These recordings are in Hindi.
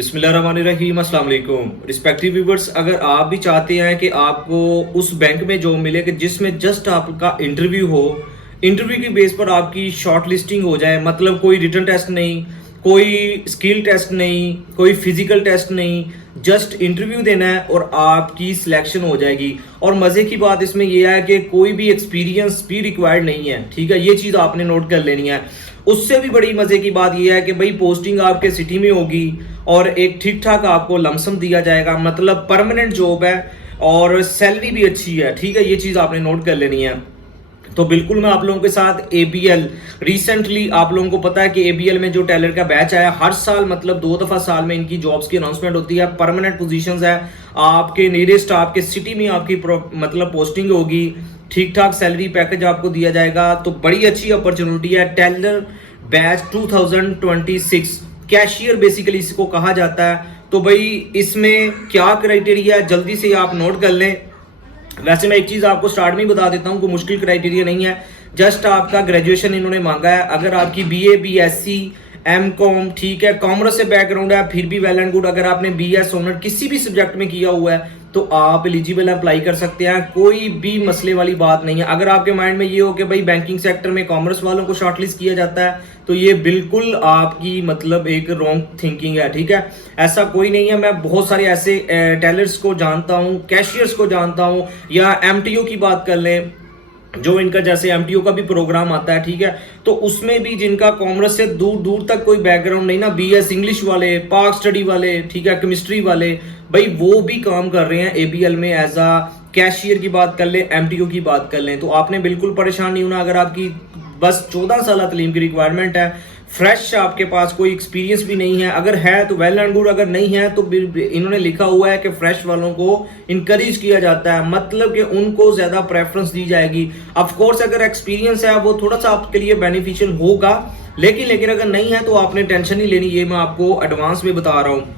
बिस्मिल्लाहिर्रहमानिर्रहीम, अस्सलाम वालेकुम। रिस्पेक्टिव व्यूवर्स, अगर आप भी चाहते हैं कि आपको उस बैंक में जॉब मिले कि जिसमें जस्ट आपका इंटरव्यू हो, इंटरव्यू की बेस पर आपकी शॉर्ट लिस्टिंग हो जाए, मतलब कोई रिटन टेस्ट नहीं, कोई स्किल टेस्ट नहीं, कोई फिजिकल टेस्ट नहीं, जस्ट इंटरव्यू देना है और आपकी सिलेक्शन हो जाएगी। और मज़े की बात इसमें यह है कि कोई भी एक्सपीरियंस भी रिक्वायर्ड नहीं है, ठीक है। ये चीज़ आपने नोट कर लेनी है। उससे भी बड़ी मज़े की बात यह है कि भाई पोस्टिंग आपके सिटी में होगी और एक ठीक ठाक आपको लमसम दिया जाएगा, मतलब परमानेंट जॉब है और सैलरी भी अच्छी है, ठीक है। ये चीज़ आपने नोट कर लेनी है। तो बिल्कुल मैं आप लोगों के साथ एबीएल रिसेंटली, आप लोगों को पता है कि एबीएल में जो टेलर का बैच आया, हर साल मतलब 2 दफा साल में इनकी जॉब्स की अनाउंसमेंट होती है। परमानेंट पोजीशंस है, आपके नियरेस्ट आपके सिटी में आपकी मतलब पोस्टिंग होगी, ठीक ठाक सैलरी पैकेज आपको दिया जाएगा। तो बड़ी अच्छी अपॉर्चुनिटी है। टेलर बैच 2026 कैशियर बेसिकली इसको कहा जाता है। तो भाई इसमें क्या क्राइटेरिया है, जल्दी से आप नोट कर लें। वैसे मैं एक चीज़ आपको स्टार्ट में ही बता देता हूँ, कोई मुश्किल क्राइटेरिया नहीं है। जस्ट आपका ग्रेजुएशन इन्होंने मांगा है। अगर आपकी बीए, बीएससी, एमकॉम, ठीक है, कॉमर्स से बैकग्राउंड है फिर भी वेल एंड गुड। अगर आपने बीएस ऑनर किसी भी सब्जेक्ट में किया हुआ है तो आप एलिजिबल अप्लाई कर सकते हैं, कोई भी मसले वाली बात नहीं है। अगर आपके माइंड में ये हो कि भाई बैंकिंग सेक्टर में कॉमर्स वालों को शॉर्टलिस्ट किया जाता है, तो ये बिल्कुल आपकी मतलब एक रॉन्ग थिंकिंग है, ठीक है। ऐसा कोई नहीं है। मैं बहुत सारे ऐसे टेलर्स को जानता हूँ, कैशियर्स को जानता हूँ, या एमटीओ की बात कर लें, जो इनका जैसे एमटीओ का भी प्रोग्राम आता है, ठीक है। तो उसमें भी जिनका कॉमर्स से दूर दूर तक कोई बैकग्राउंड नहीं ना, बीएस इंग्लिश वाले, पाक स्टडी वाले, ठीक है, केमिस्ट्री वाले, भाई वो भी काम कर रहे हैं एबीएल में एज अ कैशियर की बात कर लें, एमटीओ की बात कर लें। तो आपने बिल्कुल परेशान नहीं होना। अगर आपकी बस 14 साल तलीम की रिक्वायरमेंट है, फ्रेश आपके पास कोई एक्सपीरियंस भी नहीं है, अगर है तो वेल एंड गुड, अगर नहीं है तो इन्होंने लिखा हुआ है कि फ्रेश वालों को इनकरेज किया जाता है, मतलब कि उनको ज्यादा प्रेफरेंस दी जाएगी। ऑफ कोर्स अगर एक्सपीरियंस है वो थोड़ा सा आपके लिए बेनिफिशियल होगा, लेकिन अगर नहीं है तो आपने टेंशन नहीं लेनी, ये मैं आपको एडवांस में बता रहा हूँ।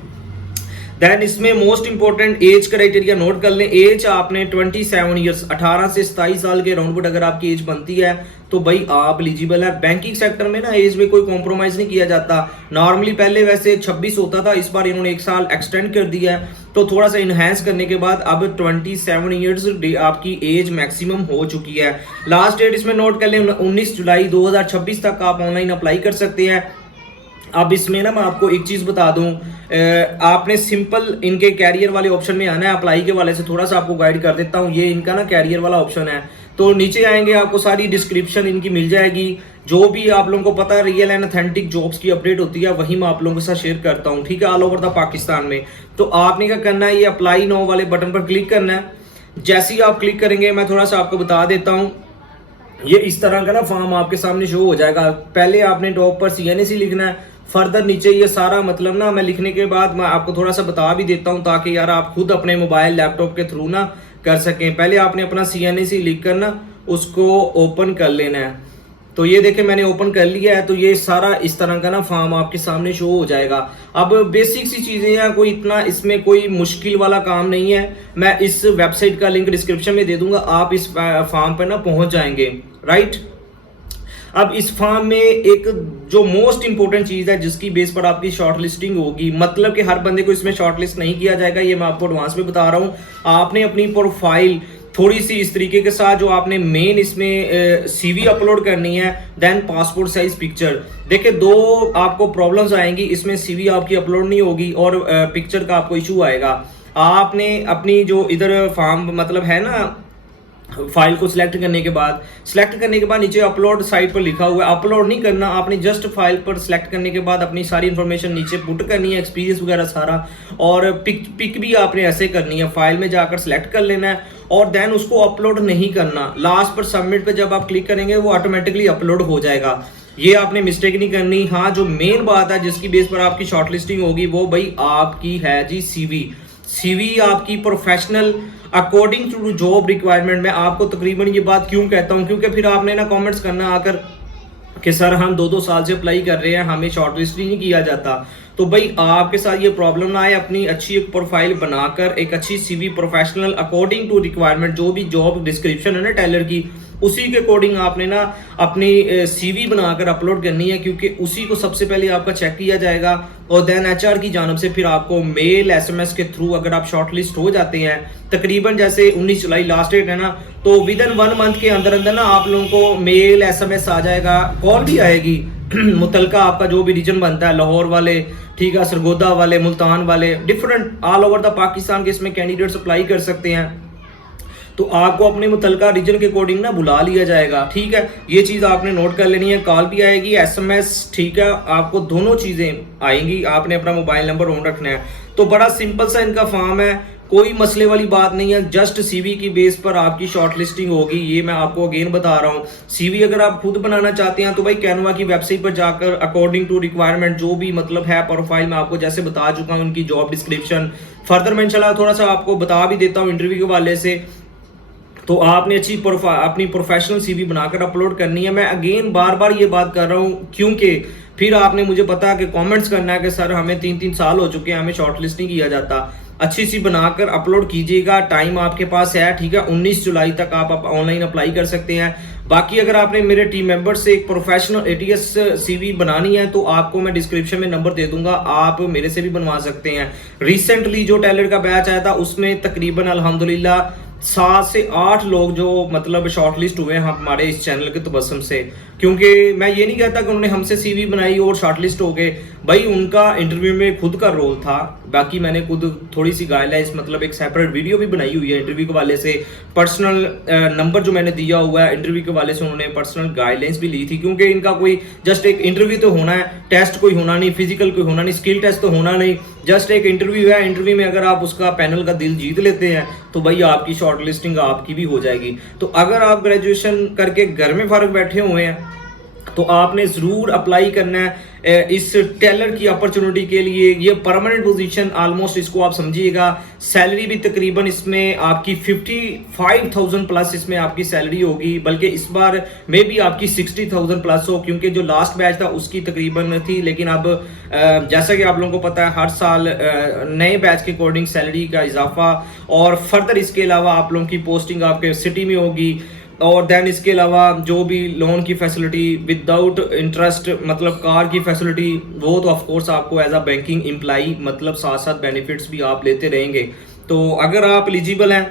देन इसमें most important age criteria note कर लें। एज आपने 27 ईयर्स, 18 से 27 साल के राउंड अगर आपकी एज बनती है तो भाई आप एलिजिबल है। बैंकिंग सेक्टर में ना एज में कोई कॉम्प्रोमाइज नहीं किया जाता। नॉर्मली पहले वैसे 26 होता था, इस बार इन्होंने 1 साल एक्सटेंड कर दिया है, तो थोड़ा सा इनहेंस करने के बाद अब 27 ईयर्स आपकी एज मैक्सिमम हो चुकी है। लास्ट डेट इसमें नोट कर लें 19 जुलाई 2026 तक आप ऑनलाइन अप्लाई कर सकते हैं। अब इसमें ना मैं आपको एक चीज़ बता दूं, आपने सिंपल इनके कैरियर वाले ऑप्शन में आना है। अप्लाई के वाले से थोड़ा सा आपको गाइड कर देता हूं। ये इनका ना कैरियर वाला ऑप्शन है, तो नीचे आएंगे आपको सारी डिस्क्रिप्शन इनकी मिल जाएगी। जो भी आप लोगों को पता है रियल एंड ऑथेंटिक जॉब्स की अपडेट होती है वही मैं आप लोगों के साथ शेयर करता हूँ, ठीक है, ऑल ओवर द पाकिस्तान में। तो आपने क्या करना है, ये अप्लाई नाउ वाले बटन पर क्लिक करना है। जैसे ही आप क्लिक करेंगे मैं थोड़ा सा आपको बता देता हूँ, ये इस तरह का ना फॉर्म आपके सामने शो हो जाएगा। पहले आपने टॉप पर सीएनएसी लिखना है, फर्दर नीचे ये सारा मतलब ना मैं लिखने के बाद मैं आपको थोड़ा सा बता भी देता हूं ताकि यार आप खुद अपने मोबाइल लैपटॉप के थ्रू ना कर सकें। पहले आपने अपना सीएनएसी लिख कर ना उसको ओपन कर लेना है। तो ये देखें मैंने ओपन कर लिया है, तो ये सारा इस तरह का ना फॉर्म आपके सामने शो हो जाएगा। अब बेसिक सी चीजें हैं, कोई इतना इसमें कोई मुश्किल वाला काम नहीं है। मैं इस वेबसाइट का लिंक डिस्क्रिप्शन में दे दूंगा, आप इस फॉर्म पर ना पहुंच जाएंगे, राइट। अब इस फॉर्म में एक जो मोस्ट इंपोर्टेंट चीज है जिसकी बेस पर आपकी शॉर्ट लिस्टिंग होगी, मतलब कि हर बंदे को इसमें शॉर्ट लिस्ट नहीं किया जाएगा, ये मैं आपको एडवांस में बता रहा हूं। आपने अपनी प्रोफाइल थोड़ी सी इस तरीके के साथ, जो आपने मेन इसमें सीवी अपलोड करनी है, देन पासपोर्ट साइज पिक्चर। देखिए दो आपको प्रॉब्लम्स आएंगी, इसमें सीवी आपकी अपलोड नहीं होगी और पिक्चर का आपको इशू आएगा। आपने अपनी जो इधर फॉर्म मतलब है ना, फाइल को सिलेक्ट करने के बाद नीचे अपलोड साइट पर लिखा हुआ है, अपलोड नहीं करना आपने, जस्ट फाइल पर सिलेक्ट करने के बाद अपनी सारी इंफॉर्मेशन नीचे पुट करनी है, एक्सपीरियंस वगैरह सारा, और पिक भी आपने ऐसे करनी है। फाइल में जाकर सिलेक्ट कर लेना है और देन उसको अपलोड नहीं करना। लास्ट पर सबमिट पे जब आप क्लिक करेंगे वो ऑटोमेटिकली अपलोड हो जाएगा। ये आपने मिस्टेक नहीं करनी। हाँ, जो मेन बात है जिसकी बेस पर आपकी शॉर्टलिस्टिंग होगी वो भाई आपकी है जी सीवी आपकी professional according to job requirement. मैं आपको तकरीबन ये बात क्यों कहता हूं, क्योंकि फिर आपने ना कमेंट्स करना आकर कि सर हम 2-2 साल से अप्लाई कर रहे हैं, हमें शॉर्टलिस्ट ही नहीं किया जाता। तो भाई आपके साथ ये प्रॉब्लम ना आए, अपनी अच्छी एक प्रोफाइल बनाकर एक अच्छी CV professional according to requirement, जो भी जॉब डिस्क्रिप्शन है ना टेलर की, उसी के अकॉर्डिंग आपने ना अपनी सीवी बनाकर अपलोड करनी है, क्योंकि उसी को सबसे पहले आपका चेक किया जाएगा और देन एचआर की जानब से फिर आपको मेल एसएमएस के थ्रू अगर आप शॉर्टलिस्ट हो जाते हैं, तकरीबन जैसे 19 जुलाई लास्ट डेट है ना, तो विद इन 1 मंथ के अंदर अंदर ना आप लोगों को मेल एसएमएस आ जाएगा, कॉल भी आएगी। मुतलका आपका जो भी रीजन बनता है, लाहौर वाले, ठीक है, सरगोदा वाले, मुल्तान वाले, different all over the Pakistan के इसमें कैंडिडेट्स अप्लाई कर सकते हैं। तो आपको अपने मुतलका रीजन के अकॉर्डिंग ना बुला लिया जाएगा, ठीक है। ये चीज़ आपने नोट कर लेनी है। कॉल भी आएगी, एसएमएस, ठीक है, आपको दोनों चीज़ें आएंगी। आपने अपना मोबाइल नंबर ऑन रखना है। तो बड़ा सिंपल सा इनका फॉर्म है, कोई मसले वाली बात नहीं है। जस्ट सीवी की बेस पर आपकी शॉर्ट लिस्टिंग होगी। ये मैं आपको अगेन बता रहा हूँ। सीवी अगर आप खुद बनाना चाहते हैं तो भाई कैनवा की वेबसाइट पर जाकर अकॉर्डिंग टू रिक्वायरमेंट जो भी मतलब है प्रोफाइल में आपको जैसे बता चुका हूँ, उनकी जॉब डिस्क्रिप्शन फर्दर मैं इंशाल्लाह थोड़ा सा आपको बता भी देता हूँ इंटरव्यू के हवाले से। तो आपने अच्छी अपनी प्रोफेशनल सीवी बनाकर अपलोड करनी है। मैं अगेन बार बार ये बात कर रहा हूँ क्योंकि फिर आपने मुझे पता है कि कमेंट्स करना है कि सर हमें 3-3 साल हो चुके हैं, हमें शॉर्टलिस्ट नहीं किया जाता। अच्छी सी बनाकर अपलोड कीजिएगा, टाइम आपके पास है, ठीक है। 19 जुलाई तक आप ऑनलाइन अप्लाई कर सकते हैं। बाकी अगर आपने मेरे टीम मेंबर से एक प्रोफेशनल एटीएस सीवी बनानी है तो आपको मैं डिस्क्रिप्शन में नंबर दे दूंगा, आप मेरे से भी बनवा सकते हैं। रिसेंटली जो टेलर का बैच आया था उसमें तकरीबन अल्हम्दुलिल्लाह 7 से 8 लोग जो मतलब शॉर्टलिस्ट हुए हैं हमारे इस चैनल के तबस्सुम से। क्योंकि मैं ये नहीं कहता कि उन्होंने हमसे सीवी बनाई और शॉर्टलिस्ट हो गए, भाई उनका इंटरव्यू में खुद का रोल था। बाकी मैंने खुद थोड़ी सी गाइडलाइंस मतलब एक सेपरेट वीडियो भी बनाई हुई है इंटरव्यू के वाले से। पर्सनल नंबर जो मैंने दिया हुआ है इंटरव्यू के वाले से, उन्होंने पर्सनल गाइडलाइंस भी ली थी। क्योंकि इनका कोई जस्ट एक इंटरव्यू तो होना है, टेस्ट कोई होना नहीं, फिजिकल कोई होना नहीं, स्किल टेस्ट तो होना नहीं, जस्ट एक इंटरव्यू है। इंटरव्यू में अगर आप उसका पैनल का दिल जीत लेते हैं तो भाई आपकी शॉर्टलिस्टिंग आपकी भी हो जाएगी। तो अगर आप ग्रेजुएशन करके घर में फारग बैठे हुए हैं तो आपने जरूर अप्लाई करना है इस टेलर की अपॉर्चुनिटी के लिए। ये परमानेंट पोजीशन ऑलमोस्ट, इसको आप समझिएगा। सैलरी भी तकरीबन इसमें आपकी 55,000 प्लस इसमें आपकी सैलरी होगी, बल्कि इस बार में भी आपकी 60,000 प्लस हो, क्योंकि जो लास्ट बैच था उसकी तकरीबन थी। लेकिन अब जैसा कि आप लोगों को पता है हर साल नए बैच के अकॉर्डिंग सैलरी का इजाफा, और फर्दर इसके अलावा आप लोगों की पोस्टिंग आपके सिटी में होगी। और देन इसके अलावा जो भी लोन की फैसिलिटी विदाउट इंटरेस्ट मतलब कार की फैसिलिटी, वो तो ऑफ कोर्स आपको एज अ बैंकिंग एम्प्लॉई मतलब साथ साथ बेनिफिट्स भी आप लेते रहेंगे। तो अगर आप एलिजिबल हैं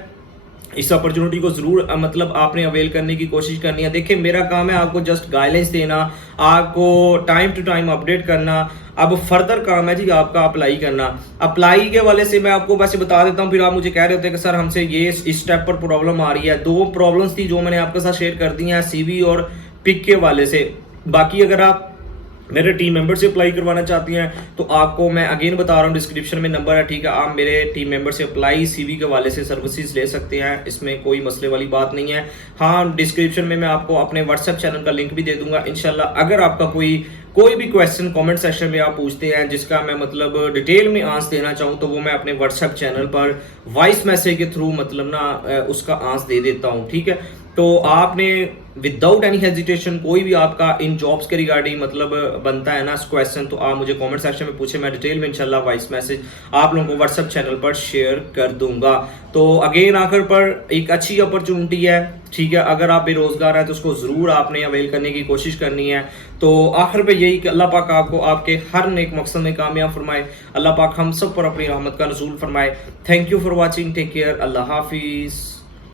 इस अपॉर्चुनिटी को जरूर मतलब आपने अवेल करने की कोशिश करनी है। देखिए मेरा काम है आपको जस्ट गाइडलाइंस देना, आपको टाइम टू टाइम अपडेट करना। अब फर्दर काम है जी आपका अप्लाई करना। अप्लाई के वाले से मैं आपको वैसे बता देता हूँ, फिर आप मुझे कह रहे होते हैं कि सर हमसे ये इस स्टेप पर प्रॉब्लम आ रही है। 2 प्रॉब्लम्स थी जो मैंने आपके साथ शेयर कर दी हैं, सीवी और पिक के वाले से। बाकी अगर आप मेरे टीम मेंबर से अप्लाई करवाना चाहती हैं तो आपको मैं अगेन बता रहा हूँ, डिस्क्रिप्शन में नंबर है, ठीक है। आप मेरे टीम मेंबर से अप्लाई सीवी के वाले से सर्विसेज ले सकते हैं, इसमें कोई मसले वाली बात नहीं है। हाँ, डिस्क्रिप्शन में मैं आपको अपने व्हाट्सएप चैनल का लिंक भी दे दूंगा इंशाल्लाह। अगर आपका कोई भी क्वेश्चन कमेंट सेक्शन में आप पूछते हैं जिसका मैं मतलब डिटेल में आंसर देना चाहूँ तो वो मैं अपने व्हाट्सएप चैनल पर वॉइस मैसेज के थ्रू मतलब ना उसका आंसर दे देता हूँ, ठीक है। तो आपने विदाउट एनी हेजिटेशन कोई भी आपका इन जॉब्स के रिगार्डिंग मतलब बनता है ना क्वेश्चन, तो आप मुझे कमेंट सेक्शन में पूछे, मैं डिटेल में इंशाल्लाह वॉइस मैसेज आप लोगों को व्हाट्सएप चैनल पर शेयर कर दूंगा। तो अगेन आखिर पर एक अच्छी अपॉर्चुनिटी है, ठीक है। अगर आप बेरोजगार हैं तो उसको जरूर आपने अवेल करने की कोशिश करनी है। तो आखिर पे यही कि अल्लाह पाक आपको आपके हर नेक मकसद में कामयाब फरमाए। अल्लाह पाक हम सब पर अपनी रहमत का नज़ूल फरमाए। Thank you for watching, take care, अल्लाह हाफिज।